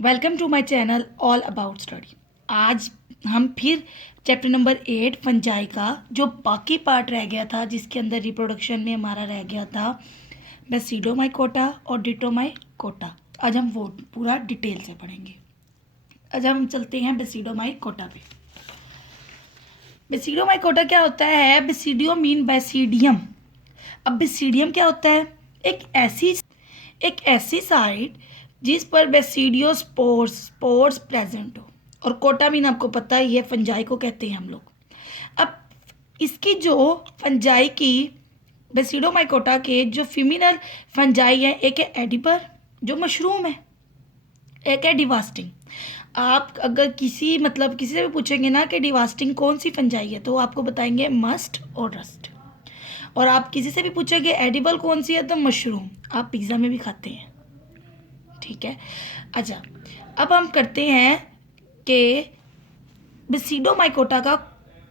Welcome to my channel all about study. आज हम फिर चैप्टर नंबर 8 फंजाई का जो बाकी पार्ट रह गया था, जिसके अंदर रिप्रोडक्शन में हमारा रह गया था बेसिडोमाइकोटा और डिटोमाइकोटा। आज हम वो पूरा डिटेल से पढ़ेंगे। आज हम चलते हैं बेसिडोमाइकोटा पे। बेसिडोमाइकोटा क्या होता है? Basidio mean basidium. अब बेसिडियम क्या होता है? एक ऐसी साइट जिस पर बेसिडियो स्पोर्स प्रेजेंट हो, और कोटामीन आपको पता ही है, फंजाई को कहते हैं हम लोग। अब इसकी जो फंजाई की बेसिडोमाइकोटा के जो फिमिनल फंजाई है, एक है एडिपर जो मशरूम है, एक है डिवास्टिंग। आप अगर किसी से भी पूछेंगे ना कि डिवास्टिंग कौन सी फंजाई है, तो आपको बताएंगे मस्ट और रस्ट। और आप किसी से भी पूछेंगे एडिबल कौन सी है, तो मशरूम। आप पिज़्ज़ा में भी खाते हैं, ठीक है। अच्छा, अब हम करते हैं कि बेसिडोमाइकोटा का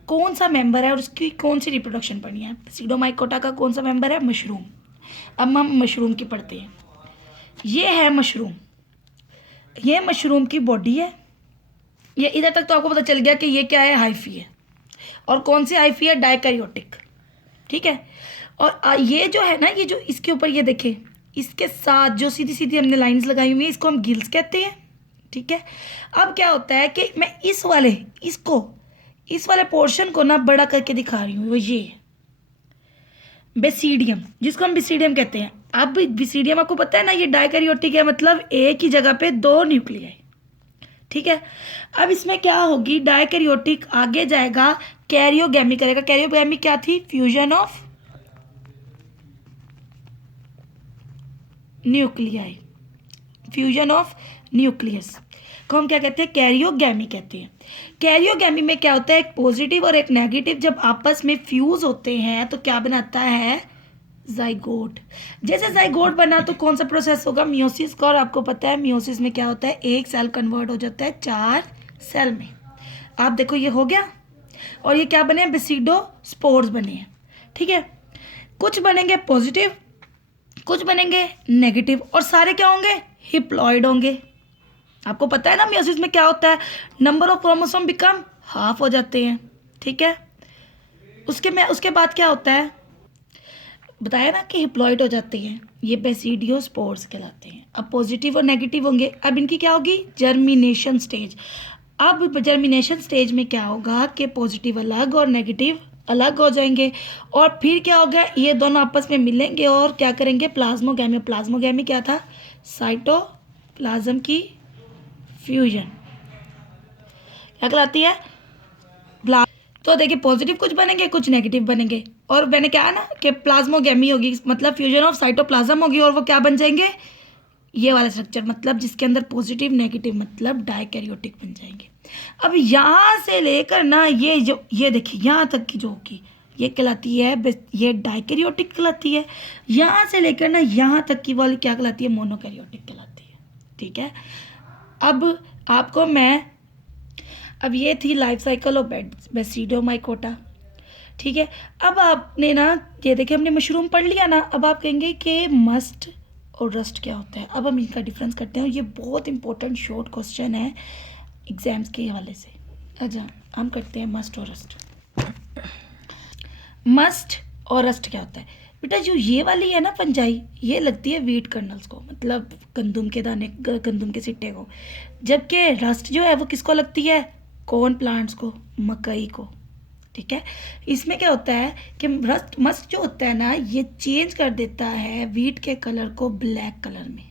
कौन सा मेंबर है और उसकी कौन सी रिप्रोडक्शन पढ़नी है। बेसिडोमाइकोटा का कौन सा मेंबर है? मशरूम। अब हम मशरूम की पढ़ते हैं। ये है मशरूम, ये मशरूम की बॉडी है। ये इधर तक तो आपको पता चल गया कि ये क्या है, हाइफी है। और कौन सी हाइफी है? डायकैरियोटिक, ठीक है। और ये जो है ना, ये जो इसके ऊपर ये देखें, इसके साथ जो सीधी सीधी हमने लाइंस लगाई हुई है, इसको हम गिल्स कहते हैं, ठीक है। अब क्या होता है कि मैं इस वाले पोर्शन को ना बड़ा करके दिखा रही हूँ। वो ये बेसिडियम, जिसको हम बेसिडियम कहते हैं। अब बेसिडियम आपको पता है ना, ये डायकैरियोटिक है, मतलब एक ही जगह पे दो न्यूक्लियाई, ठीक है। अब इसमें क्या होगी? डायकैरियोटिक आगे जाएगा, कैरियोगैमी करेगा। कैरियोगैमी क्या थी? Fusion of nuclei, fusion of nucleus को हम क्या कहते हैं? कैरियोगैमी कहते हैं। कैरियोगैमी में क्या होता है? एक पॉजिटिव और एक नेगेटिव जब आपस में फ्यूज होते हैं तो क्या बनाता है? जाइगोट। जैसे जाइगोट बना तो कौन सा प्रोसेस होगा? मियोसिस का। और आपको पता है मियोसिस में क्या होता है? एक सेल कन्वर्ट हो जाता है 4 सेल में। आप देखो, ये हो गया। और ये क्या बने? बेसिडो स्पोर्स बने हैं, ठीक है। कुछ बनेंगे पॉजिटिव, कुछ बनेंगे नेगेटिव, और सारे क्या होंगे? हिप्लॉइड होंगे। आपको पता है ना मियोसिस में क्या होता है? Number of chromosome become half हो जाते हैं, ठीक है। उसके बाद क्या होता है? बताया ना कि हिप्लॉइड हो जाते हैं। ये बेसिडियो स्पोर्स कहलाते हैं। अब पॉजिटिव और नेगेटिव होंगे। अब इनकी क्या होगी? Germination stage. अब जर्मिनेशन स्टेज में क्या होगा कि पॉजिटिव अलग और नेगेटिव अलग हो जाएंगे। और फिर क्या होगा? ये दोनों आपस में मिलेंगे और क्या करेंगे? प्लाज्मोगैमी। प्लाज्मोगैमी क्या था? साइटोप्लाज्म की फ्यूजन क्या कहलाती है? तो देखिए, पॉजिटिव कुछ बनेंगे, कुछ नेगेटिव बनेंगे। और मैंने क्या है ना कि प्लाज्मोगैमी होगी, मतलब फ्यूजन ऑफ साइटोप्लाज्म होगी, और वो क्या बन जाएंगे? ये वाला स्ट्रक्चर, मतलब जिसके अंदर पॉजिटिव नेगेटिव, मतलब डायकैरियोटिक बन जाएंगे। अब यहाँ से लेकर ना ये देखिए, यहाँ तक की जो होगी ये कहलाती है, ये डायकैरियोटिक कहलाती है। यहाँ से लेकर ना यहाँ तक की वाली क्या कहलाती है? मोनोकैरियोटिक कहलाती है, ठीक है। अब ये थी लाइफ साइकिल ऑफ बेसिडोमाइकोटा, ठीक है। अब आपने ना ये देखिए, हमने मशरूम पढ़ लिया ना। अब आप कहेंगे कि मस्ट और रस्ट क्या होता है। अब हम इनका डिफरेंस करते हैं। ये बहुत इंपॉर्टेंट शॉर्ट क्वेश्चन है एग्जाम्स के हवाले से। अच्छा, हम करते हैं मस्ट और रस्ट। मस्ट और रस्ट क्या होता है बेटा? जो ये वाली है ना फंजाई, ये लगती है वीट कर्नल्स को, मतलब गंदम के दाने, गंदम के सिट्टे को। जबकि रस्ट जो है वो किसको लगती है? कॉर्न प्लांट्स को, मकई को, ठीक है। इसमें क्या होता है कि मस्ट जो होता है ना, ये चेंज कर देता है वीट के कलर को ब्लैक कलर में।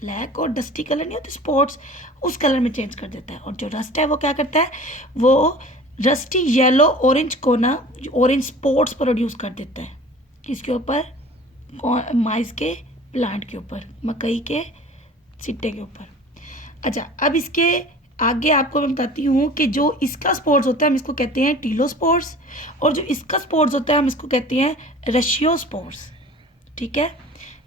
ब्लैक और डस्टी कलर नहीं होते स्पॉट्स, उस कलर में चेंज कर देता है। और जो रस्ट है वो क्या करता है? वो रस्टी येलो ऑरेंज को ना, ऑरेंज स्पॉट्स प्रोड्यूस कर देता है। किसके ऊपर? माइस के प्लांट के ऊपर, मकई के सिट्टे के ऊपर। अच्छा, अब इसके आगे आपको मैं बताती हूँ कि जो इसका स्पोर्स होता है हम इसको कहते हैं टीलोस्पोर्स, और जो इसका स्पोर्स होता है हम इसको कहते हैं रशियोस्पोर्स, ठीक है।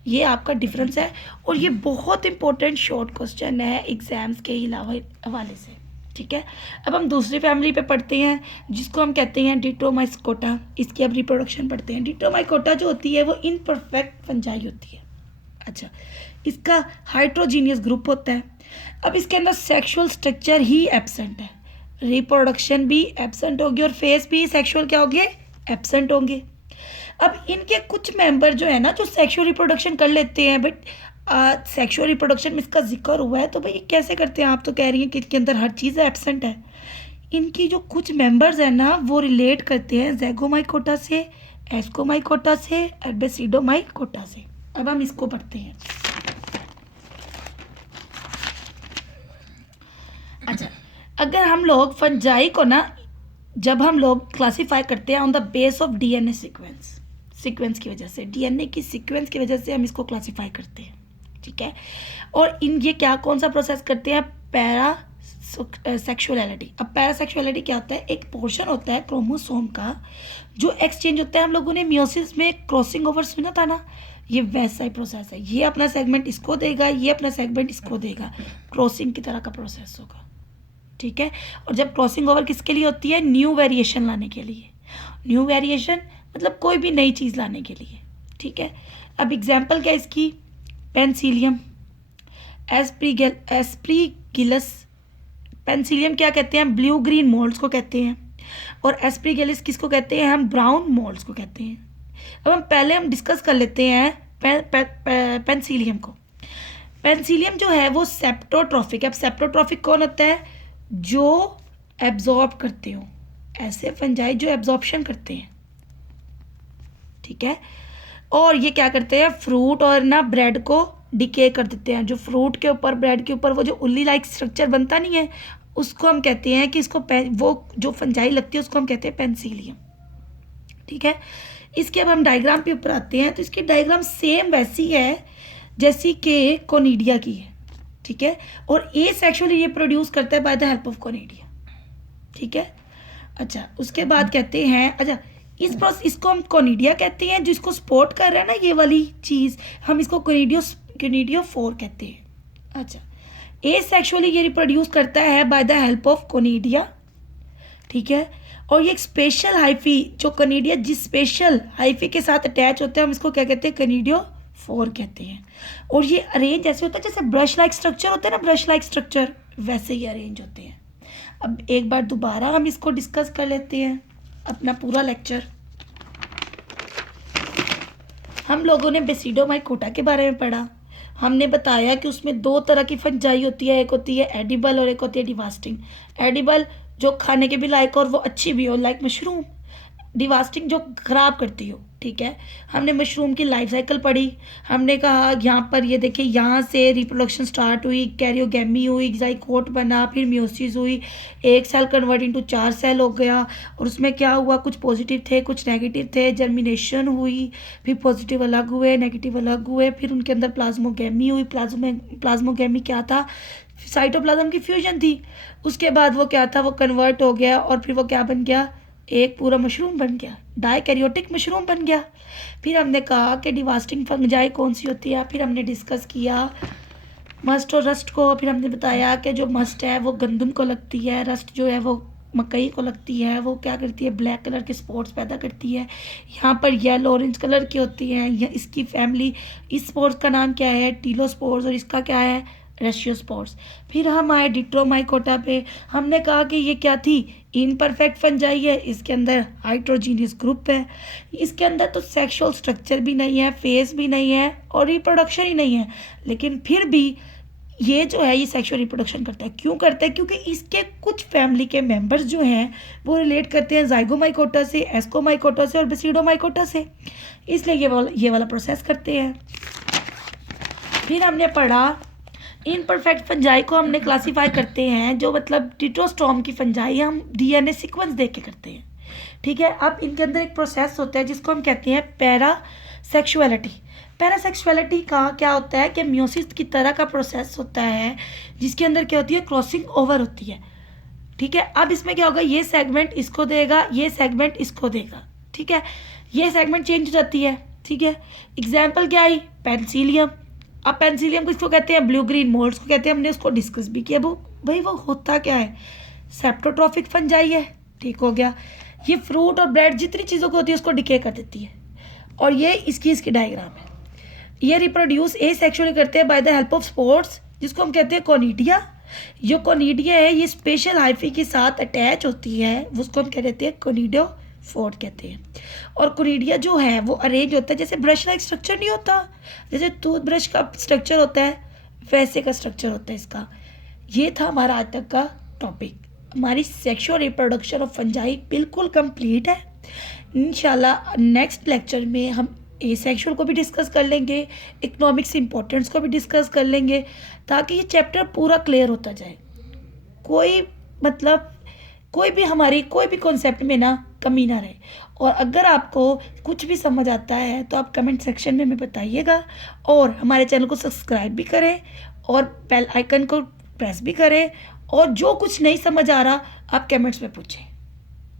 ये आपका डिफरेंस है, और ये बहुत इंपॉर्टेंट शॉर्ट क्वेश्चन है एग्जाम्स के हवाले से, ठीक है। अब हम दूसरी फैमिली पे पढ़ते हैं जिसको हम कहते हैं डिट्रोमाइकोटा। इसकी अब रिप्रोडक्शन पढ़ते हैं। डिट्रोमाइकोटा जो होती है वो इनपरफेक्ट फंजाई होती है। अच्छा, इसका हाइड्रोजीनियस ग्रुप होता है। अब इसके अंदर सेक्सुअल स्ट्रक्चर ही एब्सेंट है, रिप्रोडक्शन भी एब्सेंट होगी और फेस भी सेक्सुअल क्या होंगे, एब्सेंट होंगे। अब इनके कुछ मेंबर जो है ना जो सेक्सुअल रिप्रोडक्शन कर लेते हैं, बट सेक्सुअल रिप्रोडक्शन में इसका जिक्र हुआ है तो भाई ये कैसे करते हैं, आप तो कह रही हैं कि इसके अंदर हर चीज़ एब्सेंट है। इनकी जो कुछ मेंबर्स हैं ना वो रिलेट करते हैं ज़ैगोमाइकोटा से, एस्कोमाइकोटा से और बेसिडोमाइकोटा से। अब हम इसको पढ़ते हैं। अच्छा, अगर हम लोग फंजाई को ना जब हम लोग क्लासीफाई करते हैं on the base of DNA sequence की वजह से, डीएनए की सीक्वेंस की वजह से हम इसको क्लासीफाई करते हैं, ठीक है। और इन ये क्या कौन सा प्रोसेस करते हैं, पैरा सेक्सुअलिटी। अब पैरासेक्सुअलिटी क्या होता है, एक पोर्शन होता है क्रोमोसोम का जो एक्सचेंज होता है। हम लोगों ने मियोसिस में क्रॉसिंग ओवर सुना था ना, ये वैसा ही प्रोसेस है। ये अपना सेगमेंट इसको देगा, ये अपना सेगमेंट इसको देगा, क्रॉसिंग की तरह का प्रोसेस होगा, ठीक है। और जब क्रॉसिंग ओवर किसके लिए होती है, न्यू वेरिएशन लाने के लिए। न्यू वेरिएशन मतलब कोई भी नई चीज़ लाने के लिए, ठीक है। अब एग्जाम्पल क्या है इसकी, पेंसिलियम, एस्प्रीगिलस। पेंसिलियम क्या कहते हैं, ब्लू ग्रीन मोल्ड्स को कहते हैं, और एस्प्रीगिलस किसको कहते हैं, हम ब्राउन मोल्ड्स को कहते हैं। अब हम डिस्कस कर लेते हैं पेंसिलियम को। पेंसिलियम जो है वो सेप्टोट्रॉफिक है। अब सेप्टोट्रॉफिक कौन होता है, जो एब्जॉर्ब करते हो, ऐसे फंजाई जो एब्जॉर्प्शन करते हैं, ठीक है। और ये क्या करते हैं, फ्रूट और ना ब्रेड को डिके कर देते हैं। जो फ्रूट के ऊपर, ब्रेड के ऊपर वो जो उल्ली लाइक स्ट्रक्चर बनता नहीं है, उसको हम कहते हैं कि इसको वो जो फंजाई लगती है उसको हम कहते हैं पेंसिलियम, ठीक है। इसके अब हम डायग्राम पे ऊपर आते हैं, तो इसकी डायग्राम सेम वैसी है जैसी कि कोनिडिया की है, ठीक है। और ए सेक्सुअली ये प्रोड्यूस करता है by the help of conidia, ठीक है। अच्छा, उसके बाद कहते हैं, अच्छा इसको हम कोनिडिया कहते हैं, जिसको सपोर्ट कर रहा है ना ये वाली चीज़, हम इसको कोनिडियोफोर कहते हैं। अच्छा, ए सेक्सुअली ये रिप्रोड्यूस करता है by the help of conidia, ठीक है। और ये एक स्पेशल हाइफी, जो कोनिडिया जिस स्पेशल हाइफी के साथ अटैच होते हैं हम इसको क्या कहते हैं, कोनिडियोफोर कहते हैं। और ये अरेंज ऐसे होता है जैसे ब्रश लाइक स्ट्रक्चर होता है ना, ब्रश लाइक स्ट्रक्चर वैसे ही अरेंज होते हैं। अब एक बार दोबारा हम इसको डिस्कस कर लेते हैं, अपना पूरा लेक्चर। हम लोगों ने बेसिडोमाइकोटा के बारे में पढ़ा। हमने बताया कि उसमें दो तरह की फंजाई होती है, एक होती है एडिबल और एक होती है डिवास्टिंग। एडिबल जो खाने के भी लायक और वो अच्छी भी हो, लाइक मशरूम। डिवास्टिंग जो खराब करती हो, ठीक है। हमने मशरूम की लाइफ साइकिल पढ़ी। हमने कहा यहाँ पर ये देखिए, यहाँ से रिप्रोडक्शन स्टार्ट हुई, कैरियोगैमी हुई, जाइगोट बना, फिर मियोसिस हुई, एक सेल कन्वर्ट इनटू 4 सेल हो गया। और उसमें क्या हुआ, कुछ पॉजिटिव थे कुछ नेगेटिव थे, जर्मिनेशन हुई, फिर पॉजिटिव अलग हुए, नेगेटिव अलग हुए, फिर उनके अंदर प्लाज्मोगैमी हुई। प्लाज्मोगैमी क्या था, साइटोप्लाज्म की फ्यूजन थी। उसके बाद वो क्या था, वो कन्वर्ट हो गया और फिर वो क्या बन गया, एक पूरा मशरूम बन गया, डाइकैरियोटिक मशरूम बन गया। फिर हमने कहा कि डिवास्टिंग फंजाई कौन सी होती है, फिर हमने डिस्कस किया मस्ट और रस्ट को। फिर हमने बताया कि जो मस्ट है वो गंदम को लगती है, रस्ट जो है वो मकई को लगती है। वो क्या करती है, ब्लैक कलर के स्पॉट्स पैदा करती है। यहाँ पर येलो ऑरेंज कलर की होती है। यह इसकी फैमिली, इस स्पोर्स का नाम क्या है, टीलोस्पोर्स, और इसका क्या है, रेशियोस्पोर्स। फिर हम आए डिट्रोमाइकोटा पे। हमने कहा कि ये क्या थी, इनपरफेक्ट फंजाई है, इसके अंदर हाइड्रोजीनियस ग्रुप है, इसके अंदर तो सेक्सुअल स्ट्रक्चर भी नहीं है, फेस भी नहीं है और रिप्रोडक्शन ही नहीं है, लेकिन फिर भी ये जो है ये सेक्सुअल रिप्रोडक्शन करता है। क्यों करता है, क्योंकि इसके कुछ फैमिली के मेंबर्स जो हैं वो रिलेट करते हैं ज़ाइगोमाइकोटा से, एस्कोमाइकोटा से और बेसिडोमाइकोटा से, इसलिए ये वाला प्रोसेस करते हैं। फिर हमने पढ़ा इनपरफेक्ट फंजाई को हमने क्लासीफाई करते हैं, जो मतलब टिट्रोस्टॉम की फंजाई हम डीएनए सीक्वेंस देख के करते हैं, ठीक है। अब इनके अंदर एक प्रोसेस होता है जिसको हम कहते हैं पैरासेक्सुअलिटी। पैरासेक्सुअलिटी का क्या होता है कि मियोसिस की तरह का प्रोसेस होता है, जिसके अंदर क्या होती है, क्रॉसिंग ओवर होती है, ठीक है। अब इसमें क्या होगा, ये सेगमेंट इसको देगा, ये सेगमेंट इसको देगा, ठीक है। ये सेगमेंट चेंज हो जाती है, ठीक है। एग्जाम्पल क्या आई, पेंसिलियम। अब पेंसिलियम को इसको कहते हैं ब्लू ग्रीन मोल्ड्स को कहते हैं, हमने उसको डिस्कस भी किया। वो भाई वो होता क्या है, सेप्टोट्रॉफिक फंजाई है, ठीक हो गया। ये फ्रूट और ब्रेड जितनी चीज़ों को होती है उसको डिके कर देती है। और ये इसकी डायग्राम है। ये रिप्रोड्यूस ए सेक्सुअली करते हैं by the help of spores जिसको हम कहते हैं कोनिडिया। जो कोनिडिया है ये स्पेशल हाइफी के साथ अटैच होती है, उसको हम क्या कहते हैं, कोनिडियोफोर्ड कहते हैं। और कोनिडिया जो है वो अरेंज होता है जैसे ब्रश लाइक स्ट्रक्चर नहीं होता, जैसे टूथब्रश का स्ट्रक्चर होता है वैसे का स्ट्रक्चर होता है इसका। ये था हमारा आज तक का टॉपिक। हमारी सेक्सुअल रिप्रोडक्शन ऑफ फंजाई बिल्कुल कंप्लीट है। इंशाल्लाह नेक्स्ट लेक्चर में हम एसेक्सुअल को भी डिस्कस कर लेंगे, इकोनॉमिक्स इंपॉर्टेंस को भी डिस्कस कर लेंगे, ताकि ये चैप्टर पूरा क्लियर होता जाए। कोई मतलब कोई भी हमारी कोई भी कॉन्सेप्ट में ना कमी ना रहे। और अगर आपको कुछ भी समझ आता है तो आप कमेंट सेक्शन में हमें बताइएगा, और हमारे चैनल को सब्सक्राइब भी करें और बेल आइकन को प्रेस भी करें। और जो कुछ नहीं समझ आ रहा आप कमेंट्स में पूछें।